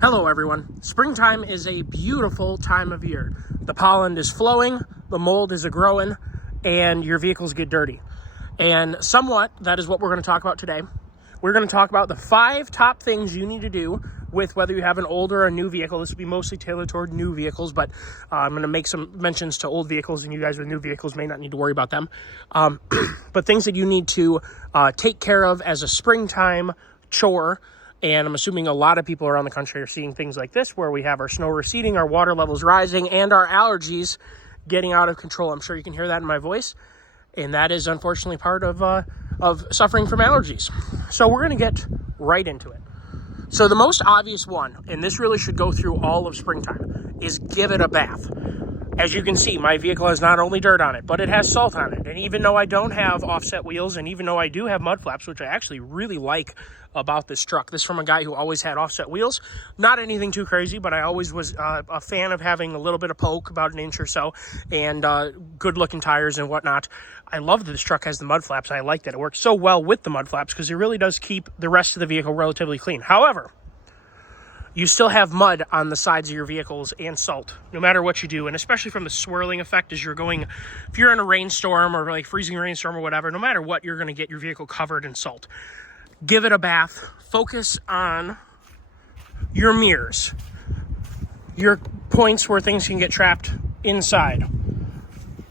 Hello everyone. Springtime is a beautiful time of year. The pollen is flowing, the mold is a-growing, and your vehicles get dirty. And somewhat, that is what we're going to talk about today. We're going to talk about the 5 top things you need to do with whether you have an old or a new vehicle. This will be mostly tailored toward new vehicles, but I'm going to make some mentions to old vehicles, and you guys with new vehicles may not need to worry about them. But things that you need to take care of as a springtime chore. And I'm assuming a lot of people around the country are seeing things like this, where we have our snow receding, our water levels rising, and our allergies getting out of control. I'm sure you can hear that in my voice. And that is unfortunately part of suffering from allergies. So we're going to get right into it. So the most obvious one, and this really should go through all of springtime, is give it a bath. As you can see, my vehicle has not only dirt on it, but it has salt on it. And even though I don't have offset wheels, and even though I do have mud flaps, which I actually really like about this truck, this is from a guy who always had offset wheels. Not anything too crazy, but I always was a fan of having a little bit of poke, about an inch or so, and good-looking tires and whatnot. I love that this truck has the mud flaps. I like that it works so well with the mud flaps because it really does keep the rest of the vehicle relatively clean. However, you still have mud on the sides of your vehicles and salt, no matter what you do. And especially from the swirling effect as you're going, if you're in a rainstorm or like freezing rainstorm or whatever, no matter what, you're going to get your vehicle covered in salt. Give it a bath. Focus on your mirrors, your points where things can get trapped inside,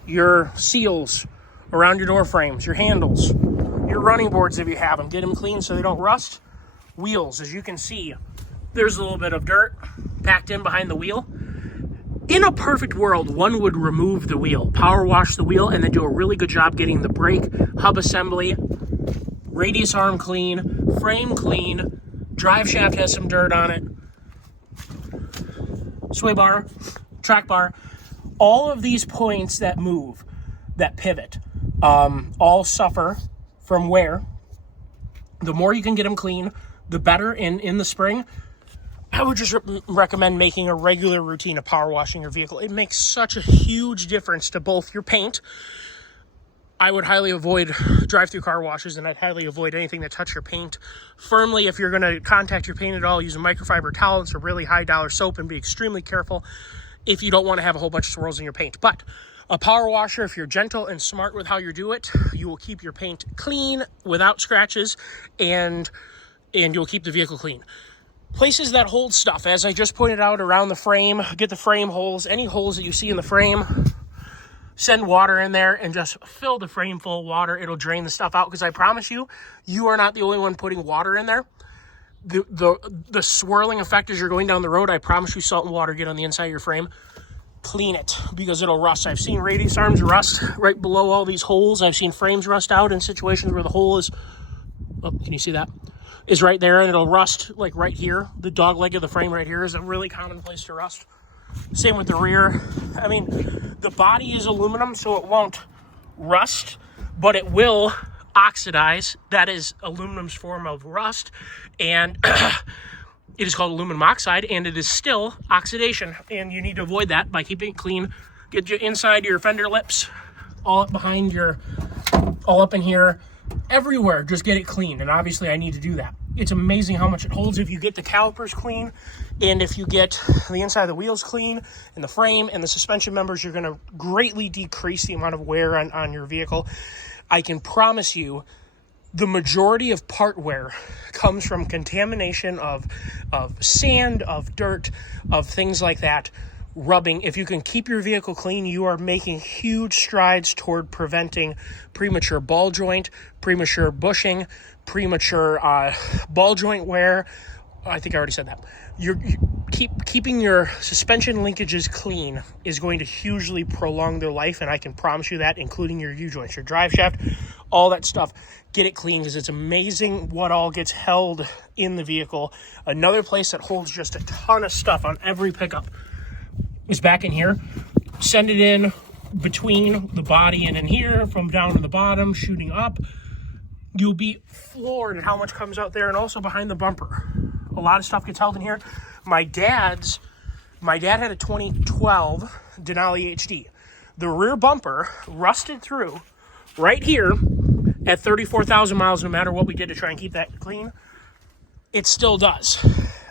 your seals around your door frames, your handles, your running boards if you have them. Get them clean so they don't rust. Wheels, as you can see, there's a little bit of dirt packed in behind the wheel. In a perfect world, one would remove the wheel, power wash the wheel, and then do a really good job getting the brake, hub assembly, radius arm clean, frame clean, drive shaft has some dirt on it, sway bar, track bar. All of these points that move, that pivot, all suffer from wear. The more you can get them clean, the better. In the spring, I would just recommend making a regular routine of power washing your vehicle. It makes such a huge difference to both your paint. I would highly avoid drive-through car washes, and I'd highly avoid anything that touch your paint firmly. If you're going to contact your paint at all, use a microfiber towel. It's a really high-dollar soap, and be extremely careful if you don't want to have a whole bunch of swirls in your paint. But a power washer, if you're gentle and smart with how you do it, you will keep your paint clean without scratches, and you'll keep the vehicle clean. Places that hold stuff, as I just pointed out, around the frame, get the frame holes, any holes that you see in the frame, send water in there and just fill the frame full of water. It'll drain the stuff out, because I promise you, you are not the only one putting water in there. The swirling effect as you're going down the road, I promise you, salt and water get on the inside of your frame. Clean it, because it'll rust. I've seen radius arms rust right below all these holes. I've seen frames rust out in situations where the hole is, oh, can you see that? Is right there, and it'll rust like right here. The dog leg of the frame right here is a really common place to rust. Same with the rear. I mean, the body is aluminum, so it won't rust, but it will oxidize. That is aluminum's form of rust, and it is called aluminum oxide, and it is still oxidation, and you need to avoid that by keeping it clean. Get your inside your fender lips, all up behind your, all up in here, everywhere. Just get it clean, and obviously I need to do that. It's amazing how much it holds if you get the calipers clean, and if you get the inside of the wheels clean, and the frame and the suspension members, you're going to greatly decrease the amount of wear on your vehicle. I can promise you the majority of part wear comes from contamination of sand, of dirt, of things like that, rubbing. If you can keep your vehicle clean, you are making huge strides toward preventing premature ball joint, premature bushing, premature ball joint wear. I think I already said that. Keeping your suspension linkages clean is going to hugely prolong their life, and I can promise you that, including your U-joints, your drive shaft, all that stuff. Get it clean, because it's amazing what all gets held in the vehicle. Another place that holds just a ton of stuff on every pickup is back in here. Send it in between the body and in here, from down to the bottom, shooting up. You'll be floored at how much comes out there, and also behind the bumper. A lot of stuff gets held in here. My dad had a 2012 Denali HD. The rear bumper rusted through right here at 34,000 miles, no matter what we did to try and keep that clean. It still does.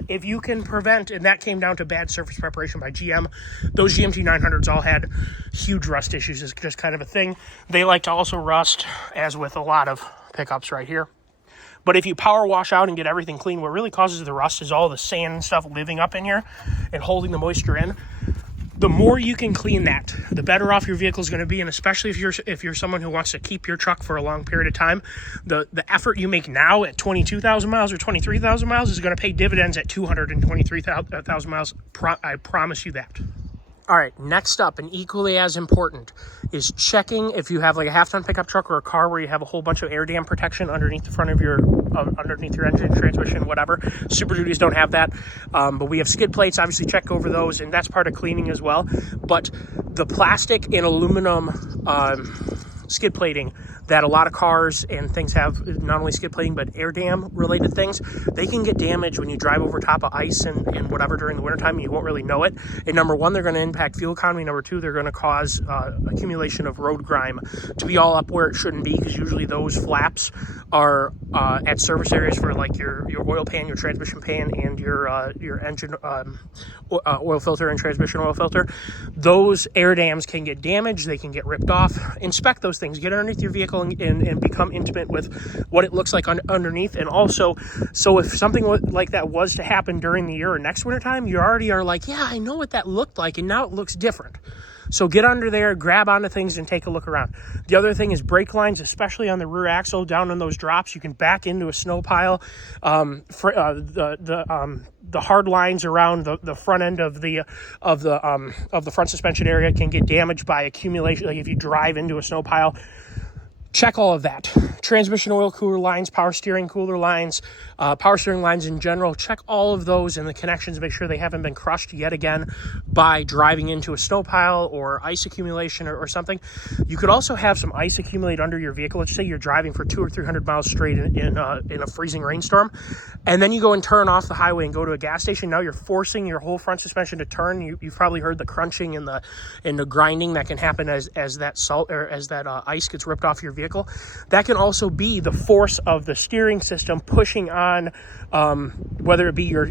if you can prevent, and that came down to bad surface preparation by GM. Those GMT 900s all had huge rust issues. It's just kind of a thing. They like to also rust, as with a lot of pickups right here. But if you power wash out and get everything clean, what really causes the rust is all the sand and stuff living up in here and holding the moisture in. The more you can clean that, the better off your vehicle is going to be, and especially if you're someone who wants to keep your truck for a long period of time, the effort you make now at 22,000 miles or 23,000 miles is going to pay dividends at 223,000 miles. I promise you that. All right, next up, and equally as important, is checking if you have like a half-ton pickup truck or a car where you have a whole bunch of air dam protection underneath the front of your underneath your engine, transmission, whatever. Super Duties don't have that, but we have skid plates. Obviously, check over those, and that's part of cleaning as well. But the plastic and aluminum skid plating that a lot of cars and things have, not only skid plating but air dam related things, they can get damaged when you drive over top of ice and whatever during the wintertime, and you won't really know it. And number one, they're going to impact fuel economy. Number two, they're going to cause accumulation of road grime to be all up where it shouldn't be, because usually those flaps are at service areas for like your oil pan, your transmission pan, and your engine oil filter and transmission oil filter. Those air dams can get damaged. They can get ripped off. Inspect those things. Get underneath your vehicle and become intimate with what it looks like underneath. And also, so if something like that was to happen during the year or next wintertime, you already are like, yeah, I know what that looked like, and now it looks different. So get under there, grab onto things, and take a look around. The other thing is brake lines, especially on the rear axle, down on those drops. You can back into a snow pile. The hard lines around the front end of the front suspension area can get damaged by accumulation. Like if you drive into a snow pile. Check all of that. Transmission oil cooler lines, power steering cooler lines, power steering lines in general. Check all of those and the connections. Make sure they haven't been crushed yet again by driving into a snow pile or ice accumulation or something. You could also have some ice accumulate under your vehicle. Let's say you're driving for 200 or 300 miles straight in a freezing rainstorm, and then you go and turn off the highway and go to a gas station. Now you're forcing your whole front suspension to turn. You've probably heard the crunching and the grinding that can happen as that salt or as that ice gets ripped off your vehicle. That can also be the force of the steering system pushing on, whether it be your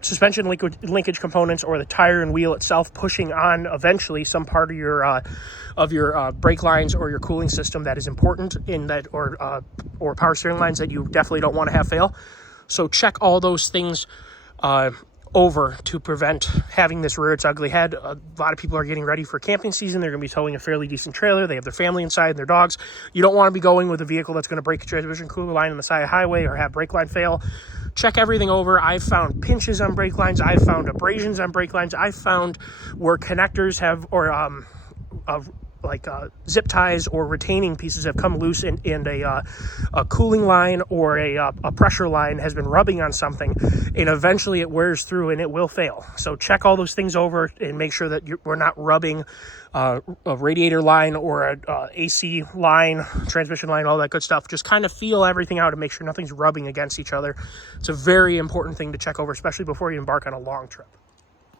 suspension linkage components or the tire and wheel itself pushing on eventually some part of your brake lines or your cooling system that is important in that, or power steering lines that you definitely don't want to have fail. So check all those things over to prevent having this rear its ugly head. A lot of people are getting ready for camping season. They're going to be towing a fairly decent trailer. They have their family inside and their dogs. You don't want to be going with a vehicle that's going to break a transmission cooler line on the side of the highway or have brake line fail. Check everything over. I've found pinches on brake lines. I've found abrasions on brake lines. I've found where connectors have, or zip ties or retaining pieces have come loose, and a cooling line or a pressure line has been rubbing on something, and eventually it wears through and it will fail. So check all those things over and make sure that we're not rubbing a radiator line or a AC line, transmission line, all that good stuff. Just kind of feel everything out and make sure nothing's rubbing against each other. It's a very important thing to check over, especially before you embark on a long trip.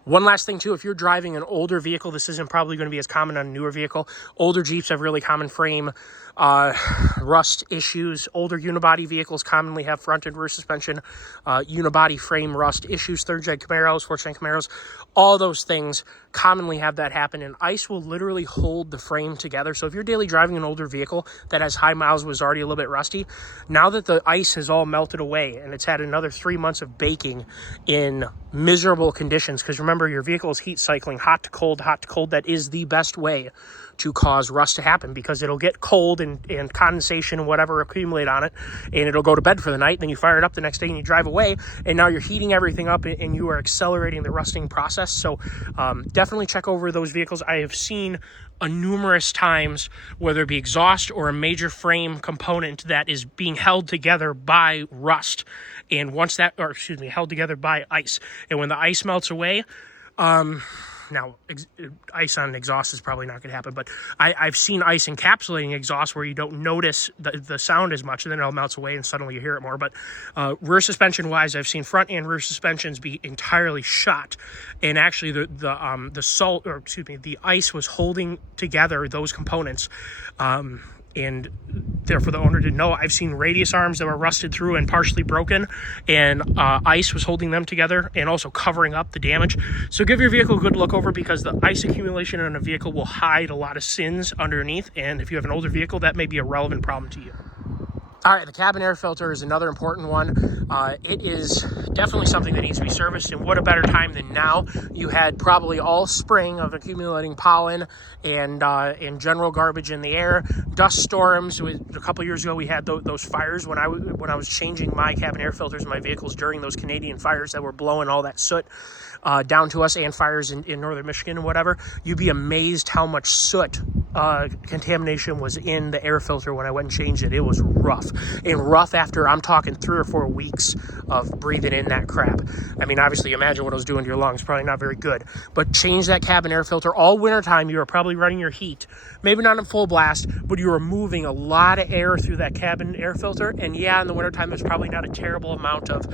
One last thing, too, if you're driving an older vehicle, this isn't probably going to be as common on a newer vehicle. Older Jeeps have really common frame rust issues. Older unibody vehicles commonly have front and rear suspension unibody frame rust issues. Third-gen Camaros, fourth-gen Camaros, all those things commonly have that happen, and ice will literally hold the frame together. So if you're daily driving an older vehicle that has high miles, was already a little bit rusty, now that the ice has all melted away and it's had another 3 months of baking in miserable conditions, because remember, your vehicle is heat cycling, hot to cold, that is the best way to cause rust to happen, because it'll get cold and condensation and whatever accumulate on it, and it'll go to bed for the night. Then you fire it up the next day and you drive away, and now you're heating everything up and you are accelerating the rusting process. So definitely check over those vehicles. I have seen numerous times, whether it be exhaust or a major frame component that is being held together by rust, and held together by ice. And when the ice melts away, now, ice on an exhaust is probably not going to happen, but I've seen ice encapsulating exhaust where you don't notice the sound as much, and then it all melts away and suddenly you hear it more. But rear suspension-wise, I've seen front and rear suspensions be entirely shot, and actually the ice was holding together those components. and therefore the owner didn't know. I've seen radius arms that were rusted through and partially broken, and ice was holding them together and also covering up the damage. So give your vehicle a good look over, because the ice accumulation in a vehicle will hide a lot of sins underneath, and if you have an older vehicle, that may be a relevant problem to you. All right, the cabin air filter is another important one. It is definitely something that needs to be serviced, and what a better time than now. You had probably all spring of accumulating pollen and general garbage in the air, dust storms. A couple years ago, we had those fires when I was changing my cabin air filters in my vehicles during those Canadian fires that were blowing all that soot down to us, and fires in northern Michigan and whatever. You'd be amazed how much soot contamination was in the air filter when I went and changed it. It was rough. And rough after, I'm talking 3 or 4 weeks of breathing in that crap. I mean, obviously, imagine what it was doing to your lungs. Probably not very good. But change that cabin air filter. All wintertime, you are probably running your heat. Maybe not in full blast, but you are moving a lot of air through that cabin air filter. And yeah, in the wintertime, there's probably not a terrible amount of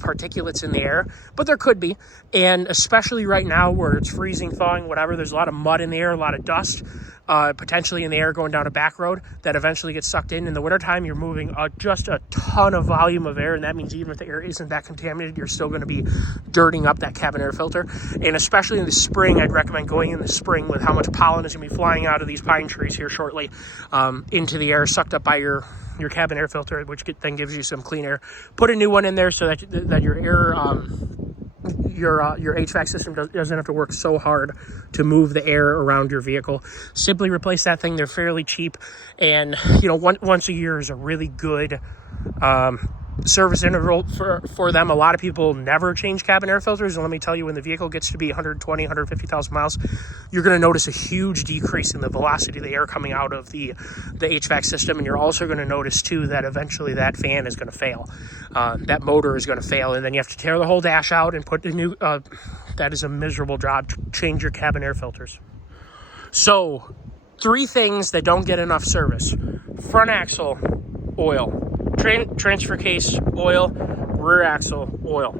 particulates in the air, but there could be. And especially right now where it's freezing, thawing, whatever, there's a lot of mud in the air, a lot of dust, potentially in the air going down a back road that eventually gets sucked in. In the wintertime, you're moving just a ton of volume of air, and that means even if the air isn't that contaminated, you're still going to be dirtying up that cabin air filter. And especially in the spring, I'd recommend going in the spring with how much pollen is going to be flying out of these pine trees here shortly into the air, sucked up by your cabin air filter, which then gives you some clean air. Put a new one in there so that your air your HVAC system doesn't have to work so hard to move the air around your vehicle. Simply replace that thing. They're fairly cheap, and once a year is a really good service interval for them. A lot of people never change cabin air filters, and let me tell you, when the vehicle gets to be 120, 150,000 miles, you're going to notice a huge decrease in the velocity of the air coming out of the HVAC system, and you're also going to notice too that eventually that fan is going to fail. That motor is going to fail, and then you have to tear the whole dash out and put the new that is a miserable job. Change your cabin air filters. So 3 things that don't get enough service: front axle oil, transfer case oil, rear axle oil.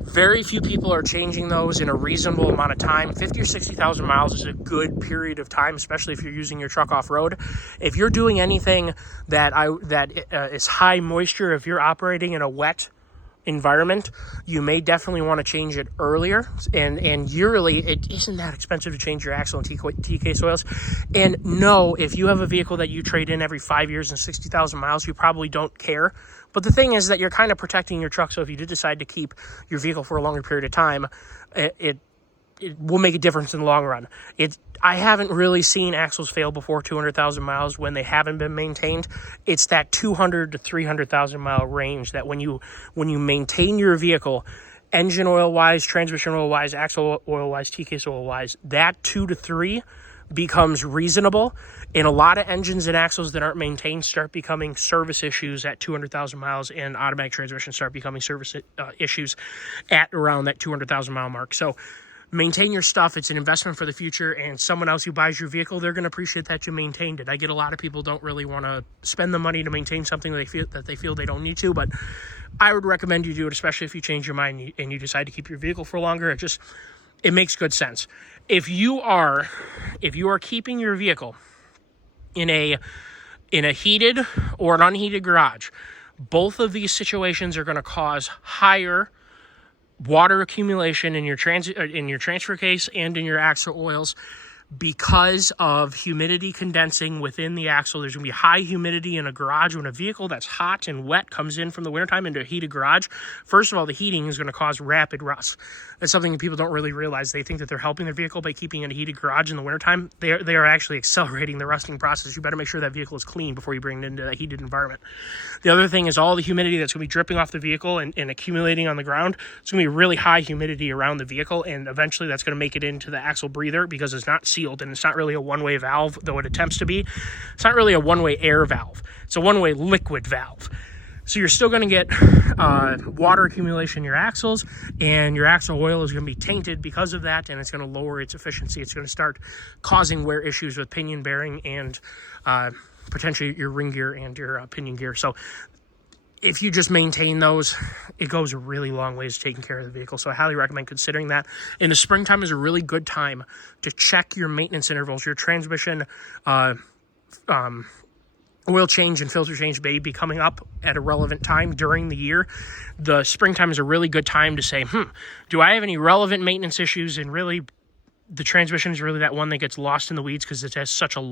Very few people are changing those in a reasonable amount of time. 50 or 60,000 miles is a good period of time, especially if you're using your truck off-road. If you're doing anything that is high moisture, if you're operating in a wet environment, you may definitely want to change it earlier. And yearly, it isn't that expensive to change your axle and T-case oils. And no, if you have a vehicle that you trade in every 5 years and 60,000 miles, you probably don't care. But the thing is that you're kind of protecting your truck. So if you did decide to keep your vehicle for a longer period of time, it will make a difference in the long run. I haven't really seen axles fail before 200,000 miles when they haven't been maintained. It's that 200 to 300,000 mile range that when you maintain your vehicle, engine oil wise, transmission oil wise, axle oil wise, T-case oil wise, that 2 to 3 becomes reasonable. And a lot of engines and axles that aren't maintained start becoming service issues at 200,000 miles, and automatic transmissions start becoming service issues at around that 200,000 mile mark. So maintain your stuff. It's an investment for the future, and someone else who buys your vehicle, they're going to appreciate that you maintained it. I get a lot of people don't really want to spend the money to maintain something that they feel they don't need to, but I would recommend you do it, especially if you change your mind and you decide to keep your vehicle for longer. It makes good sense. If you are keeping your vehicle in a heated or an unheated garage, both of these situations are going to cause higher water accumulation in your transfer case and in your axle oils because of humidity condensing within the axle. There's going to be high humidity in a garage. When a vehicle that's hot and wet comes in from the wintertime into a heated garage, first of all, the heating is going to cause rapid rust. That's something that people don't really realize. They think that they're helping their vehicle by keeping it in a heated garage in the wintertime. They are actually accelerating the rusting process. You better make sure that vehicle is clean before you bring it into that heated environment. The other thing is all the humidity that's going to be dripping off the vehicle and accumulating on the ground. It's going to be really high humidity around the vehicle, and eventually that's going to make it into the axle breather because it's not sealed, and it's not really a one-way valve, though it attempts to be. It's not really a one-way air valve. It's a one-way liquid valve. So you're still going to get water accumulation in your axles, and your axle oil is going to be tainted because of that, and it's going to lower its efficiency. It's going to start causing wear issues with pinion bearing and potentially your ring gear and your pinion gear. So if you just maintain those, it goes a really long ways taking care of the vehicle. So I highly recommend considering that. In the springtime is a really good time to check your maintenance intervals, your transmission oil change and filter change may be coming up at a relevant time during the year. The springtime is a really good time to say, do I have any relevant maintenance issues? And really, the transmission is really that one that gets lost in the weeds because it has such a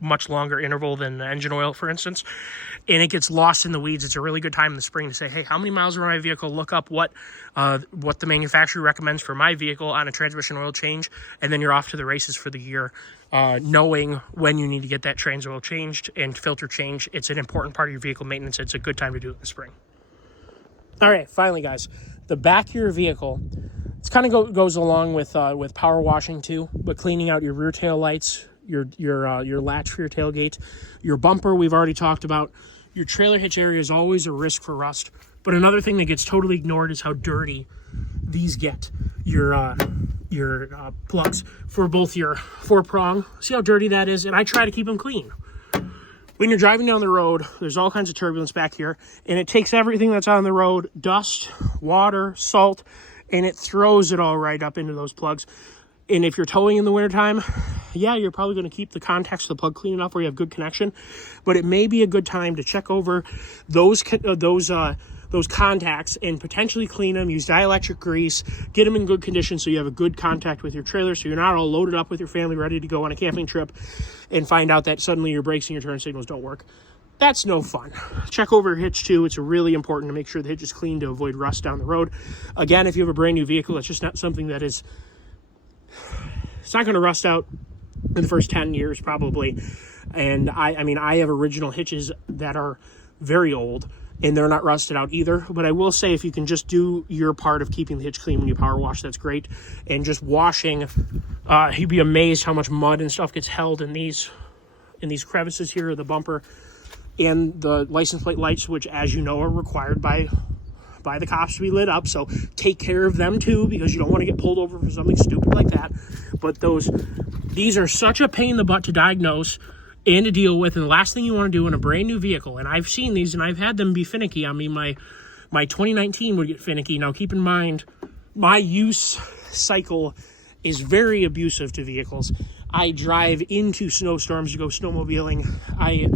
much longer interval than the engine oil, for instance, and it gets lost in the weeds. It's a really good time in the spring to say, hey, how many miles are on my vehicle? Look up what the manufacturer recommends for my vehicle on a transmission oil change, and then you're off to the races for the year, knowing when you need to get that trans oil changed and filter change. It's an important part of your vehicle maintenance. It's a good time to do it in the spring. All right, finally, guys, the back of your vehicle. It kind of goes along with power washing too, but cleaning out your rear tail lights, your latch for your tailgate, your bumper we've already talked about. Your trailer hitch area is always a risk for rust. But another thing that gets totally ignored is how dirty these get. Your plugs for both your 4-prong. See how dirty that is? And I try to keep them clean. When you're driving down the road, there's all kinds of turbulence back here, and it takes everything that's on the road, dust, water, salt, and it throws it all right up into those plugs. And if you're towing in the wintertime, yeah, you're probably going to keep the contacts of the plug clean enough where you have good connection. But it may be a good time to check over those contacts and potentially clean them. Use dielectric grease, get them in good condition so you have a good contact with your trailer, so you're not all loaded up with your family ready to go on a camping trip and find out that suddenly your brakes and your turn signals don't work. That's no fun. Check over your hitch too. It's really important to make sure the hitch is clean to avoid rust down the road. Again, if you have a brand new vehicle, it's just not something that it's not going to rust out in the first 10 years probably. And I have original hitches that are very old and they're not rusted out either. But I will say, if you can just do your part of keeping the hitch clean when you power wash, that's great. And just washing, you'd be amazed how much mud and stuff gets held in these crevices here of the bumper. And the license plate lights, which, as you know, are required by the cops to be lit up. So take care of them too, because you don't want to get pulled over for something stupid like that. But these are such a pain in the butt to diagnose and to deal with. And the last thing you want to do in a brand new vehicle, and I've seen these and I've had them be finicky on me. My 2019 would get finicky. Now keep in mind, my use cycle is very abusive to vehicles. I drive into snowstorms to go snowmobiling. I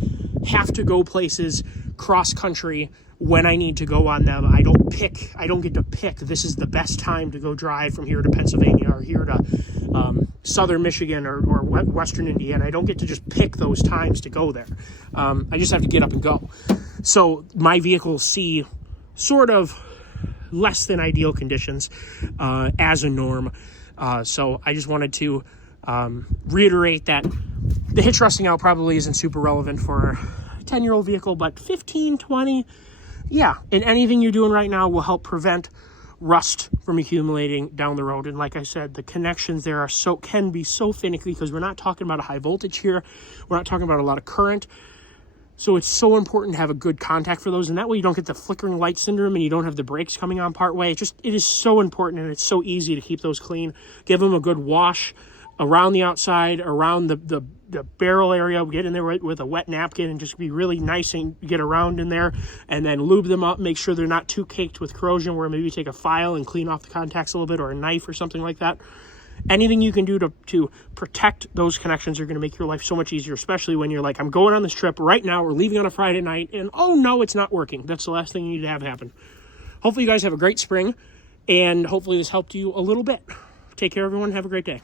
have to go places cross country when I need to go on them. I don't get to pick, this is the best time to go drive from here to Pennsylvania or here to southern Michigan or western Indiana. I don't get to just pick those times to go there. I just have to get up and go. So my vehicles see sort of less than ideal conditions as a norm. So I just wanted to reiterate that the hitch rusting out probably isn't super relevant for a 10-year-old vehicle, but 15, 20, yeah. And anything you're doing right now will help prevent rust from accumulating down the road. And like I said, the connections there can be so finicky because we're not talking about a high voltage here. We're not talking about a lot of current. So it's so important to have a good contact for those. And that way you don't get the flickering light syndrome and you don't have the brakes coming on part way. It is so important, and it's so easy to keep those clean. Give them a good wash around the outside, around the barrel area. Get in there with a wet napkin and just be really nice and get around in there, and then lube them up. Make sure they're not too caked with corrosion, where maybe take a file and clean off the contacts a little bit, or a knife or something like that. Anything you can do to protect those connections are going to make your life so much easier, especially when you're like, I'm going on this trip right now, we're leaving on a Friday night, and oh no, it's not working. That's the last thing you need to have happen. Hopefully you guys have a great spring, and hopefully this helped you a little bit. Take care, everyone. Have a great day.